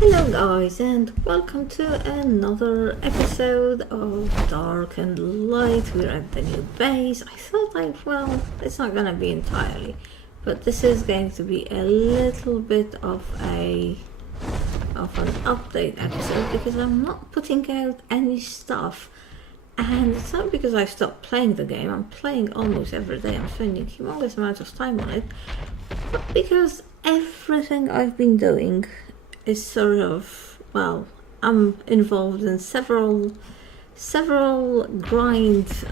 Hello guys, and welcome to another episode of Dark and Light. We're at the new base. I thought it's not gonna be entirely, but this is going to be a little bit of an update episode because I'm not putting out any stuff. And it's not because I stopped playing the game. I'm playing almost every day. I'm spending humongous amounts of time on it, but because everything I've been doing is sort of, I'm involved in several grind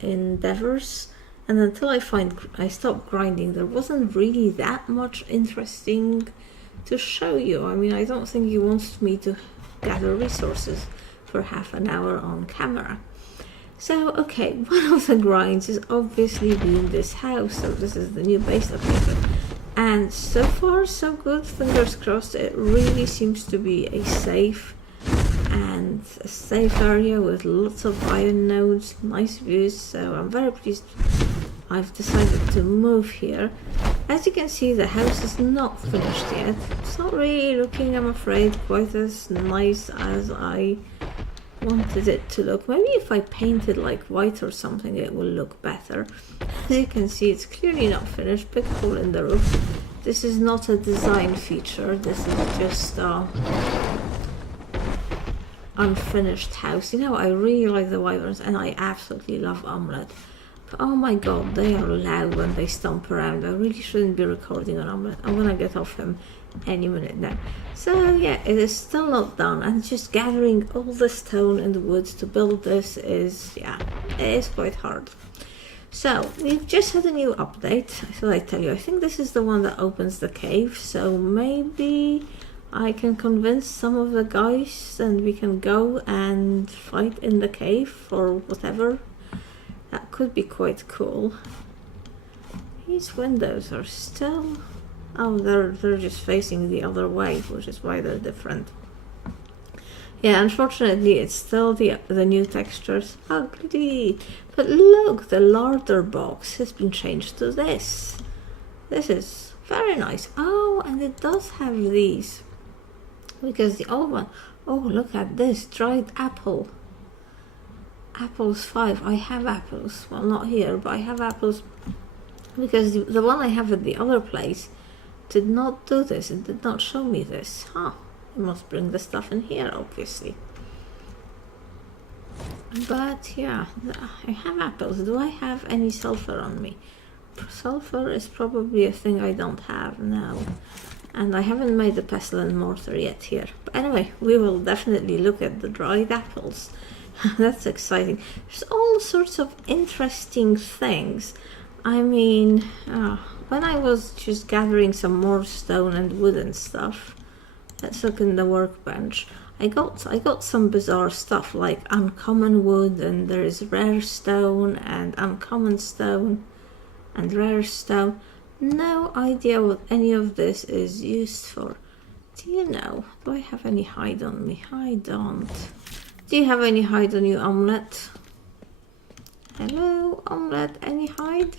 endeavors, and until I stopped grinding, there wasn't really that much interesting to show you. I mean, I don't think you want me to gather resources for half an hour on camera. So, okay, one of the grinds is obviously being this house. So this is the new base location. And so far, so good. Fingers crossed. It really seems to be a safe area with lots of iron nodes, nice views. So I'm very pleased. I've decided to move here. As you can see, the house is not finished yet. It's not really looking, I'm afraid, quite as nice as I wanted it to look. Maybe if I painted like white or something, it will look better. As you can see, it's clearly not finished. Big hole in the roof. This is not a design feature. This is just unfinished house. You know, I really like the wyverns and I absolutely love Omelette. But oh my god, they are loud when they stomp around. I really shouldn't be recording on Omelette. I'm gonna get off him any minute now. So yeah, it is still not done, and just gathering all the stone and the wood to build this is, it is quite hard. So we've just had a new update. I thought I'd tell you. I think this is the one that opens the cave, so maybe I can convince some of the guys and we can go and fight in the cave or whatever. That could be quite cool. These windows are still... Oh, they're just facing the other way, which is why they're different. Yeah, unfortunately, it's still the new textures. Ugly. But look, the larder box has been changed to this. This is very nice. Oh, and it does have these. Because the old one... Oh, look at this. Dried apple. Apples 5. I have apples. Well, not here, but I have apples. Because the one I have at the other place did not do this. It did not show me this. I must bring the stuff in here, obviously. But yeah, I have apples. Do I have any sulfur on me? Sulfur is probably a thing I don't have now. And I haven't made the pestle and mortar yet here. But anyway, we will definitely look at the dried apples. That's exciting. There's all sorts of interesting things. I mean, when I was just gathering some more stone and wood and stuff, let's look in the workbench. I got some bizarre stuff like uncommon wood, and there is rare stone and uncommon stone and rare stone. No idea what any of this is used for. Do you know? Do I have any hide on me? I don't. Do you have any hide on you, Omelette? Hello, Omelette, any hide?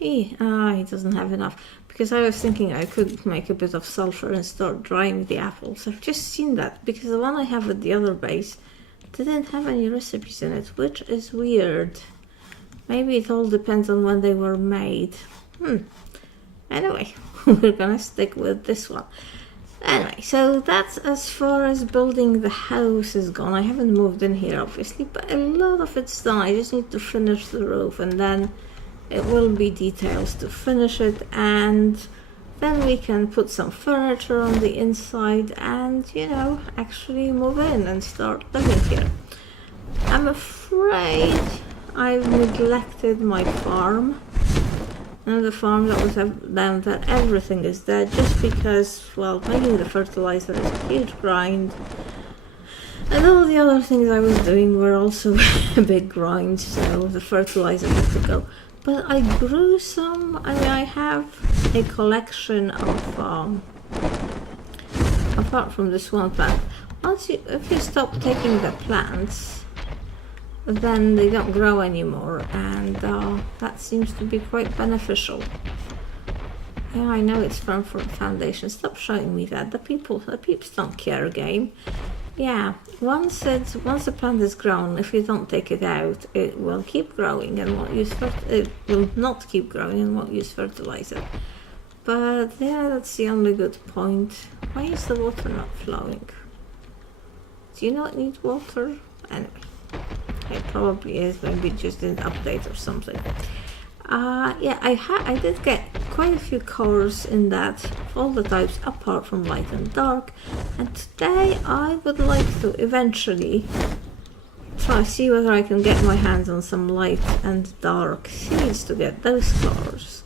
He doesn't have enough, because I was thinking I could make a bit of sulfur and start drying the apples. I've just seen that, because the one I have at the other base didn't have any recipes in it, which is weird. Maybe it all depends on when they were made. Anyway, we're gonna stick with this one. Anyway, so that's as far as building the house is gone. I haven't moved in here, obviously, but a lot of it's done. I just need to finish the roof, and then it will be details to finish it, and then we can put some furniture on the inside and, you know, actually move in and start living here. I'm afraid I've neglected my farm. And the farm that was down there, everything is dead, just because, well, making the fertilizer is a huge grind. And all the other things I was doing were also a big grind, so the fertilizer had to go. But I grew some. I mean, I have a collection of, apart from this one plant. If you stop taking the plants, then they don't grow anymore, and that seems to be quite beneficial. Yeah, I know it's firm for foundation. Stop showing me that. The peeps don't care, game. Yeah, once the plant is grown, if you don't take it out, it will keep growing and won't use it will not keep growing and won't use fertilizer. But yeah, that's the only good point. Why is the water not flowing? Do you not need water? Anyway, it probably is. Maybe it just didn't update or something. Yeah, I did get quite a few colors in that, of all the types apart from light and dark. And today I would like to eventually see whether I can get my hands on some light and dark seeds to get those colors.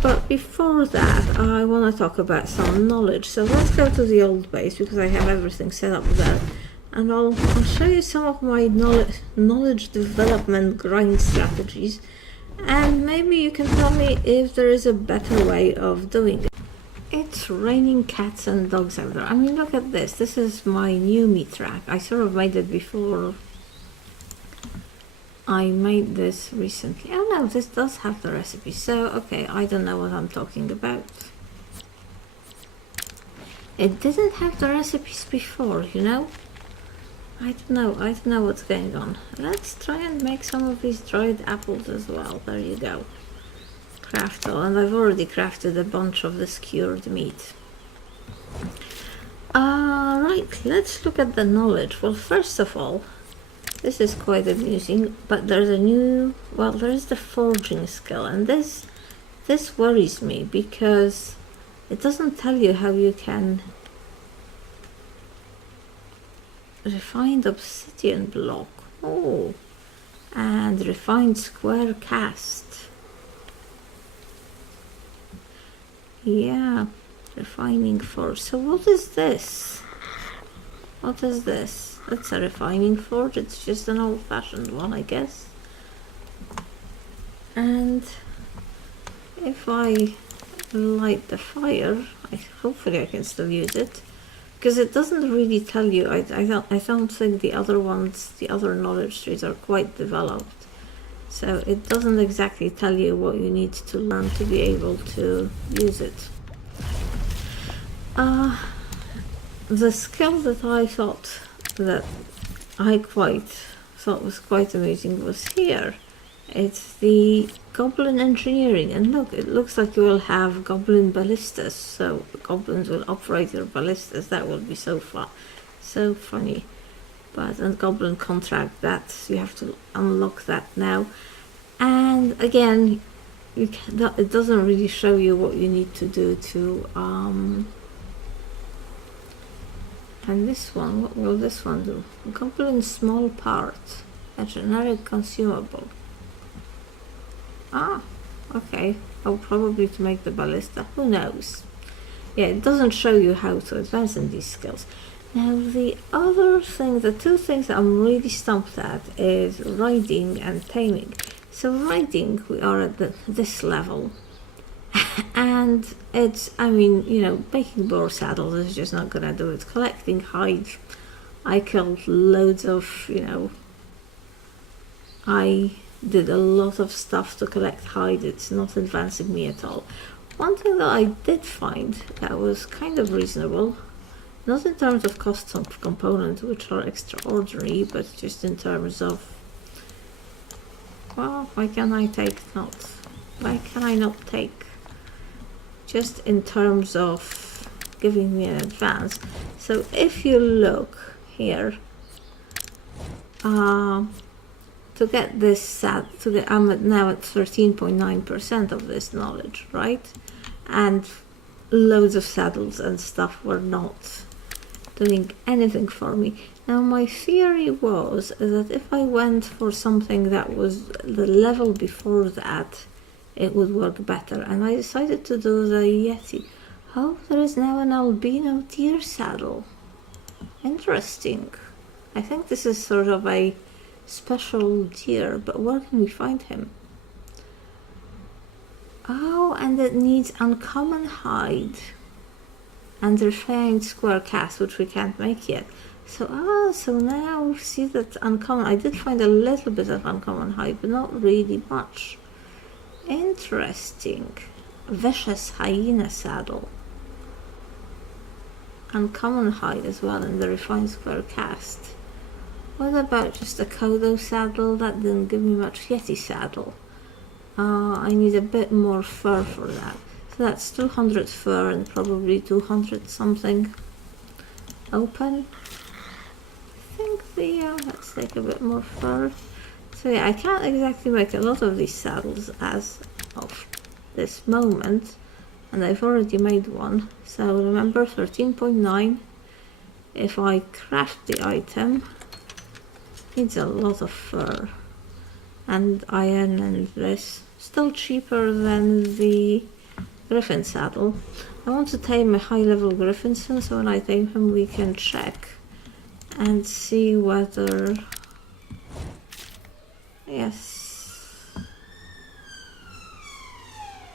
But before that, I want to talk about some knowledge. So let's go to the old base because I have everything set up there. And I'll show you some of my knowledge development grind strategies. And maybe you can tell me if there is a better way of doing it. It's raining cats and dogs out there. I mean, look at this. This is my new meat rack. I sort of made it before I made this recently. Oh no, this does have the recipe. So, okay, I don't know what I'm talking about. It didn't have the recipes before, you know? I don't know what's going on. Let's try and make some of these dried apples as well. There you go. Craft all, and I've already crafted a bunch of this cured meat. Right, let's look at the knowledge. Well, first of all, this is quite amusing, but there's a new, well, there's the forging skill, and this worries me because it doesn't tell you how you can refined obsidian block. Oh, and refined square cast. Yeah, refining forge. So what is this? What is this? It's a refining forge. It's just an old-fashioned one, I guess. And if I light the fire, hopefully I can still use it. Because it doesn't really tell you. I don't think the other ones, the other knowledge trees are quite developed. So it doesn't exactly tell you what you need to learn to be able to use it. The skill that I thought was quite amazing was here. It's the goblin engineering, and look, it looks like you will have goblin ballistas, so goblins will operate your ballistas. That will be so fun, so funny. But a goblin contract, that you have to unlock that now. And again, it doesn't really show you what you need to do to and this one, what will this one do? Goblin small part, a generic consumable. Ah, okay. Oh, probably to make the ballista. Who knows? Yeah, it doesn't show you how to advance in these skills. Now, the other thing, the two things that I'm really stumped at is riding and taming. So riding, we are at this level. And it's, I mean, you know, making boar saddles is just not gonna do it. Collecting hide, I killed loads of, you know, I did a lot of stuff to collect hide. It's not advancing me at all. One thing that I did find that was kind of reasonable, not in terms of costs of components, which are extraordinary, but just in terms of, well, why can I not take? Just in terms of giving me an advance. So if you look here, to get this I'm now at 13.9% of this knowledge, right? And loads of saddles and stuff were not doing anything for me. Now my theory was that if I went for something that was the level before that, it would work better, and I decided to do the Yeti. Oh, there is now an albino deer saddle. Interesting. I think this is sort of a special deer, but where can we find him? Oh, and it needs uncommon hide and refined square cast, which we can't make yet. So so now see that uncommon. I did find a little bit of uncommon hide, but not really much. Interesting. Vicious Hyena Saddle. Uncommon hide as well in the Refined Square cast. What about just a Kodo saddle? That didn't give me much. Yeti saddle. I need a bit more fur for that. So that's 200 fur and probably 200 something open. I think let's take a bit more fur. So yeah, I can't exactly make a lot of these saddles as of this moment. And I've already made one. So remember 13.9. If I craft the item, needs a lot of fur and iron, and this still cheaper than the griffin saddle. I want to tame a high level griffin soon, so when I tame him we can check and see whether, yes.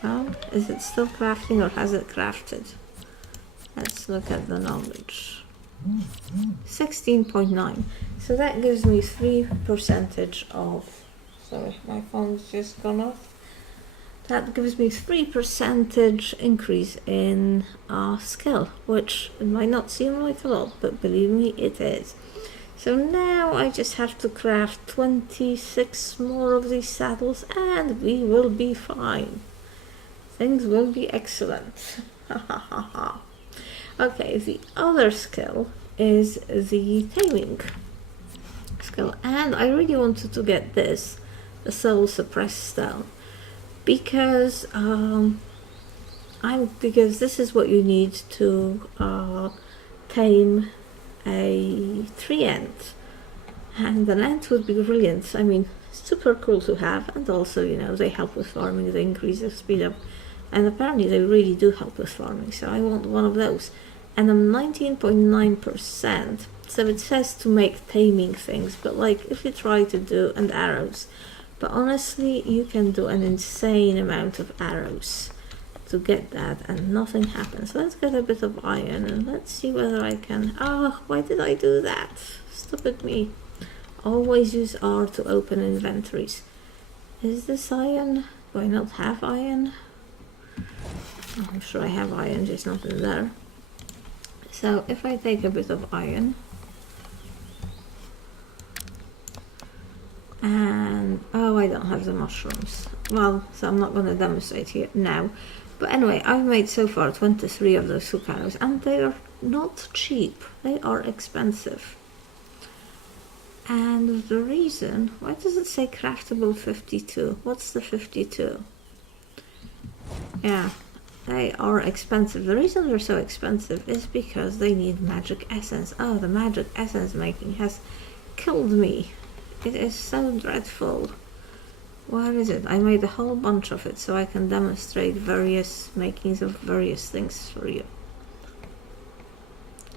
Well, is it still crafting or has it crafted? Let's look at the knowledge. 16.9. So that gives me 3% of, sorry, my phone's just gone off. That gives me 3% increase in skill, which it might not seem like a lot, but believe me, it is. So now I just have to craft 26 more of these saddles and we will be fine. Things will be excellent. Okay, the other skill is the taming skill, and I really wanted to get this, the soul suppressed stone, because because this is what you need to tame a 3-ent, and an ent would be brilliant. I mean, super cool to have, and also, you know, they help with farming, they increase the speed up, and apparently they really do help with farming, so I want one of those. And I'm 19.9%, so it says to make taming things, but like if you try to do, and arrows, but honestly you can do an insane amount of arrows to get that and nothing happens. Let's get a bit of iron and let's see whether I can, why did I do that? Stupid me. Always use R to open inventories. Is this iron? Do I not have iron? I'm sure I have iron, just not in there. So if I take a bit of iron and I don't have the mushrooms. Well, so I'm not going to demonstrate here now. But anyway, I've made so far 23 of those sukaros, and they are not cheap. They are expensive. And the reason, why does it say craftable 52? What's the 52? Yeah. They are expensive. The reason they're so expensive is because they need magic essence. Oh, the magic essence making has killed me. It is so dreadful. Where is it? I made a whole bunch of it so I can demonstrate various makings of various things for you.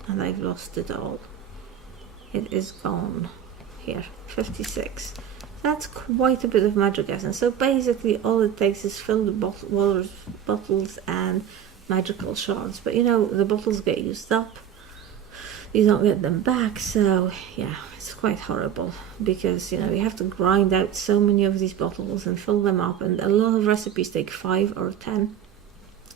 And I've lost it all. It is gone. Here, 56. That's quite a bit of magic essence. So basically all it takes is fill the bottles and magical shards. But you know, the bottles get used up. You don't get them back. So yeah, it's quite horrible. Because, you know, you have to grind out so many of these bottles and fill them up. And a lot of recipes take 5 or 10.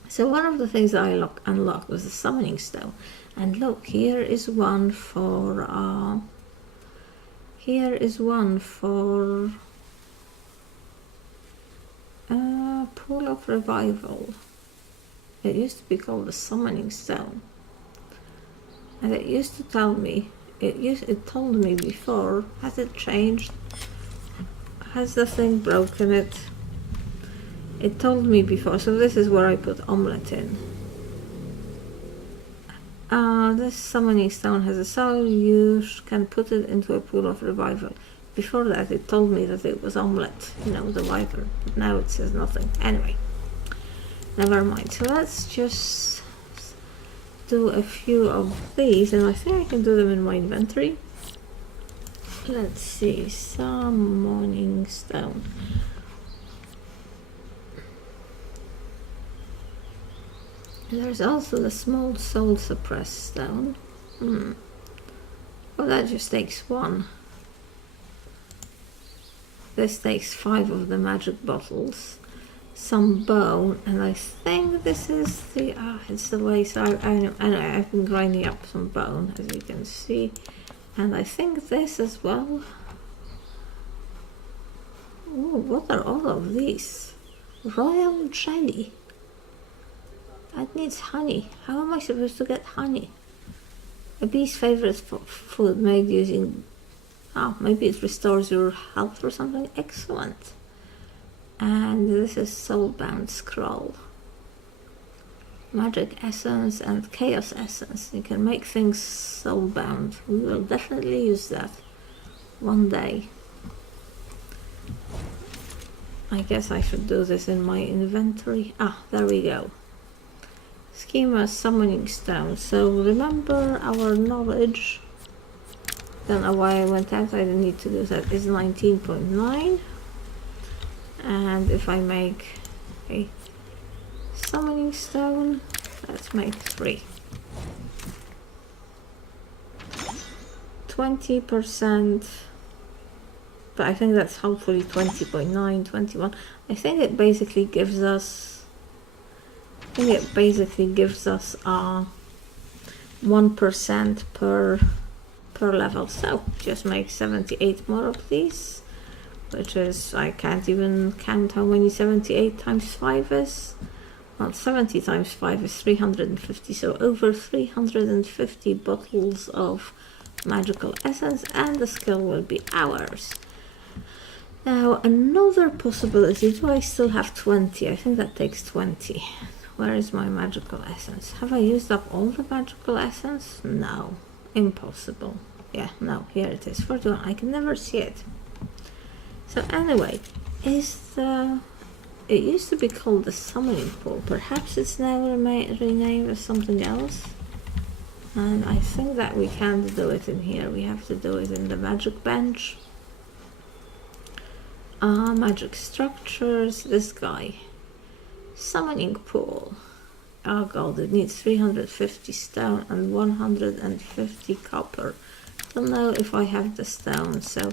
So one of the things that I unlocked was the summoning stone. And look, here is one for... Here is one for Pool of Revival. It used to be called the Summoning Stone. And it used to tell me, it told me before, has it changed? Has the thing broken it? It told me before, so this is where I put omelette in. This summoning stone has a soul, you can put it into a pool of revival. Before that it told me that it was omelette, you know, the wyvern, but now it says nothing. Anyway, never mind. So let's just do a few of these, and I think I can do them in my inventory. Let's see, summoning stone. There's also the small soul suppressed stone. Well, that just takes 1. This takes 5 of the magic bottles. some bone, and I think this is the it's the way. So I've been grinding up some bone, as you can see, and I think this as well. Ooh, what are all of these? Royal jelly. That needs honey. How am I supposed to get honey? A bee's favorite food made using... Oh, maybe it restores your health or something. Excellent. And this is Soulbound Scroll. Magic Essence and Chaos Essence. You can make things soulbound. We will definitely use that one day. I guess I should do this in my inventory. Ah, there we go. Schema Summoning Stone. So remember our knowledge. Don't know why I went out. I didn't need to do that. Is 19.9. And if I make a Summoning Stone, let's make 3. 20%. But I think that's hopefully 20.9, 21. I think it basically gives us 1% per level. So just make 78 more of these, which is, I can't even count how many 78 times 5 is. Well, 70 times 5 is 350, so over 350 bottles of magical essence, and the skill will be ours. Now, another possibility, do I still have 20? I think that takes 20. Where is my magical essence? Have I used up all the magical essence? No. Impossible. Yeah, no, here it is. 41. I can never see it. So anyway, it used to be called the Summoning Pool. Perhaps it's now renamed as something else. And I think that we can't do it in here. We have to do it in the magic bench. Magic structures, this guy. Summoning Pool. Oh god, it needs 350 stone and 150 copper. Don't know if I have the stone, so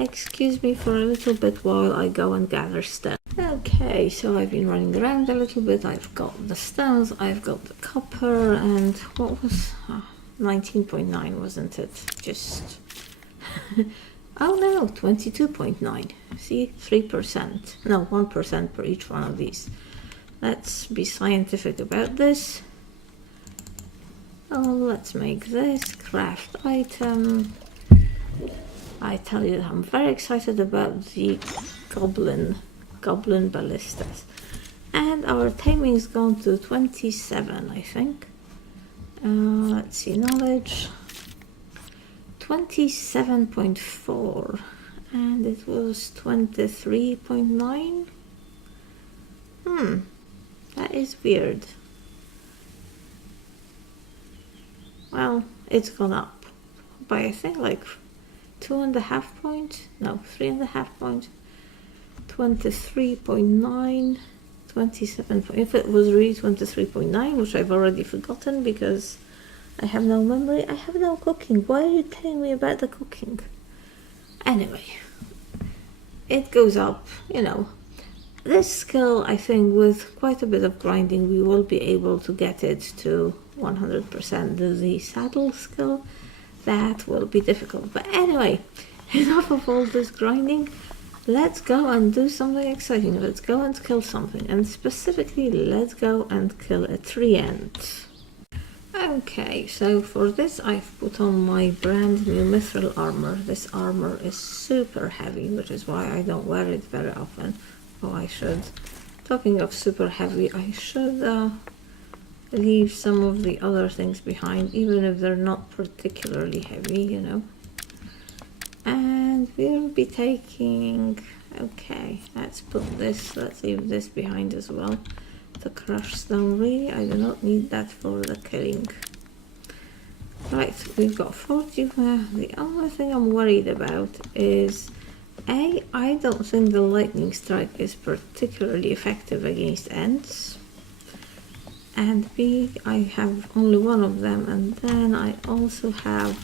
excuse me for a little bit while I go and gather stone. Okay, so I've been running around a little bit. I've got the stones, I've got the copper, and what was 19.9, wasn't it? Just oh no, 22.9. See, 3%. No, 1% per each one of these. Let's be scientific about this. Oh, let's make this craft item. I tell you, I'm very excited about the goblin ballistas. And our taming's gone to 27, I think. Let's see, knowledge. 27.4, and it was 23.9. That is weird. Well, it's gone up by, I think, like 2.5 points. No, 3.5 points. 23.9, 27. If it was really 23.9, which I've already forgotten because I have no memory, I have no cooking. Why are you telling me about the cooking? Anyway, it goes up, you know. This skill, I think, with quite a bit of grinding, we will be able to get it to 100%. The saddle skill, that will be difficult. But anyway, enough of all this grinding. Let's go and do something exciting. Let's go and kill something. And specifically, let's go and kill a tree ant. Okay, so for this I've put on my brand new mithril armor. This armor is super heavy, which is why I don't wear it very often. Oh, I should. Talking of super heavy, I should leave some of the other things behind, even if they're not particularly heavy, you know. And we'll be taking... Okay, let's leave this behind as well. The crushed stone, really, I do not need that for the killing. Right, we've got 40. The only thing I'm worried about is A, I don't think the lightning strike is particularly effective against ents. And B, I have only one of them, and then I also have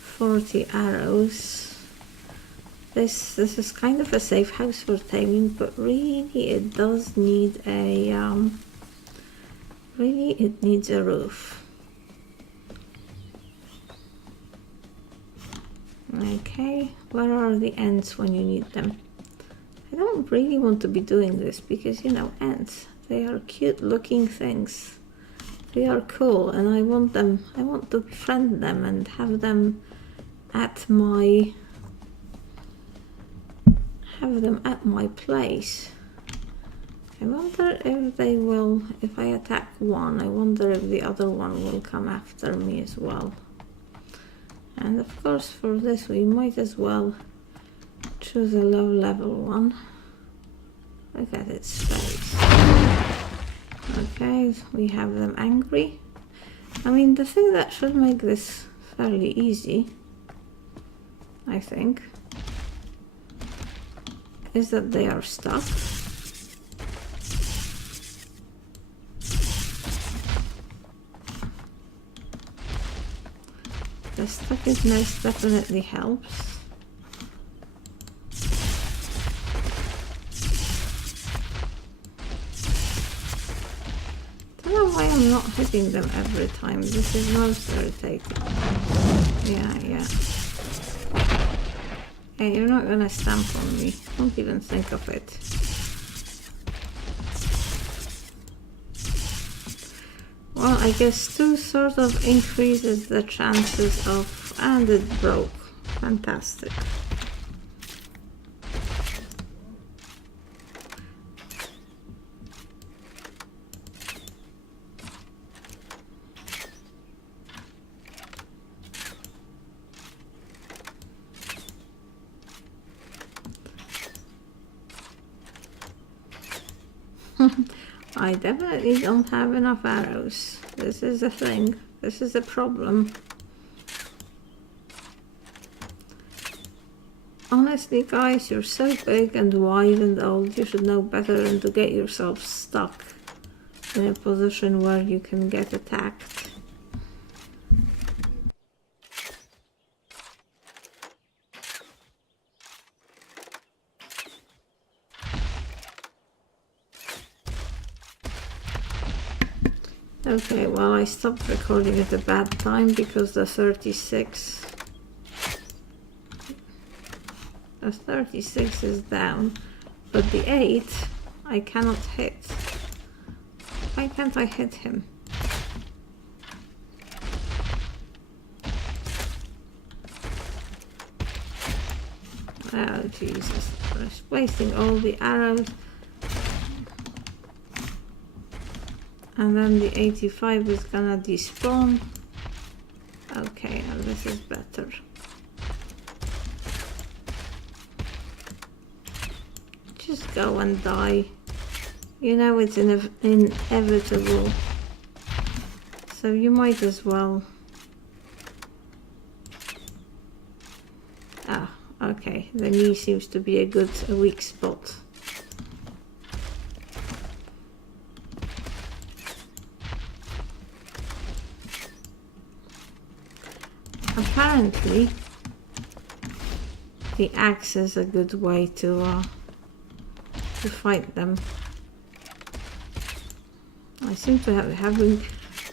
40 arrows. This is kind of a safe house for taming, but really it does need a really it needs a roof. Okay, where are the ents when you need them? I don't really want to be doing this because, you know, ants, they are cute looking things. They are cool, and I want to befriend them and have them at my place. I wonder if they will, if I attack one, I wonder if the other one will come after me as well. And of course for this we might as well choose a low level one. Look at its face. Okay, we have them angry. I mean, the thing that should make this fairly easy, I think, is that they are stuck. The stuckness definitely helps. I don't know why I'm not hitting them every time. This is most irritating. Yeah. Hey, you're not gonna stamp on me. Don't even think of it. Well, I guess 2 sort of increases the chances of... and it broke. Fantastic. I definitely don't have enough arrows. This is a thing. This is a problem. Honestly, guys, you're so big and wide and old, you should know better than to get yourself stuck in a position where you can get attacked. Okay, well, I stopped recording at a bad time because the 36 is down, but the 8 I cannot hit. Why can't I hit him? Oh, Jesus. I'm wasting all the arrows. And then the 85 is gonna despawn. Okay, now this is better. Just go and die. You know it's inevitable. So you might as well. Ah, okay. The knee seems to be a weak spot. Apparently, the axe is a good way to fight them. I seem to have having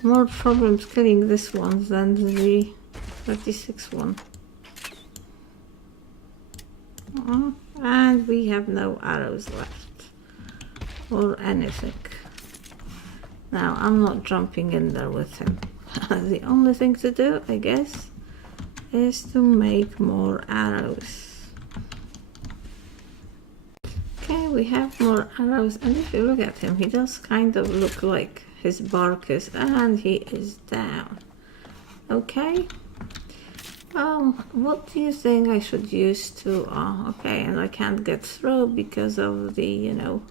more problems killing this one than the 36 one. And we have no arrows left or anything. Now I'm not jumping in there with him. The only thing to do, I guess, is to make more arrows. Okay, we have more arrows, and if you look at him, he does kind of look like his bark is, and he is down. Okay, well, what do you think I should use to, okay, and I can't get through because of the, you know,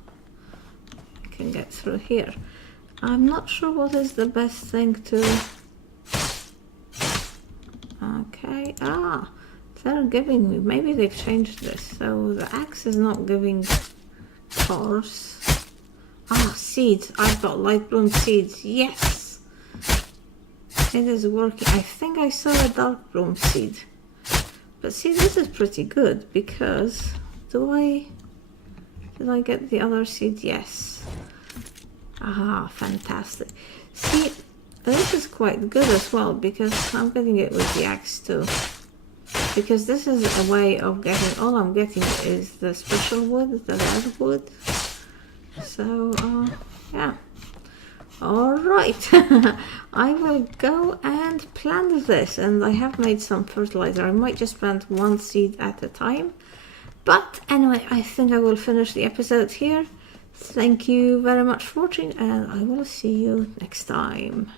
I can get through here. I'm not sure what is the best thing to... Okay, they're giving me, maybe they've changed this, so the axe is not giving course. Seeds, I've got light bloom seeds, yes! It is working. I think I saw a dark bloom seed, but But see, this is pretty good because did I get the other seed? Yes. Ah, fantastic. See, this is quite good as well because I'm getting it with the axe too. Because this is a way of getting, all I'm getting is the special wood, the red wood. So, yeah. Alright, I will go and plant this, and I have made some fertilizer. I might just plant one seed at a time. But anyway, I think I will finish the episode here. Thank you very much for watching, and I will see you next time.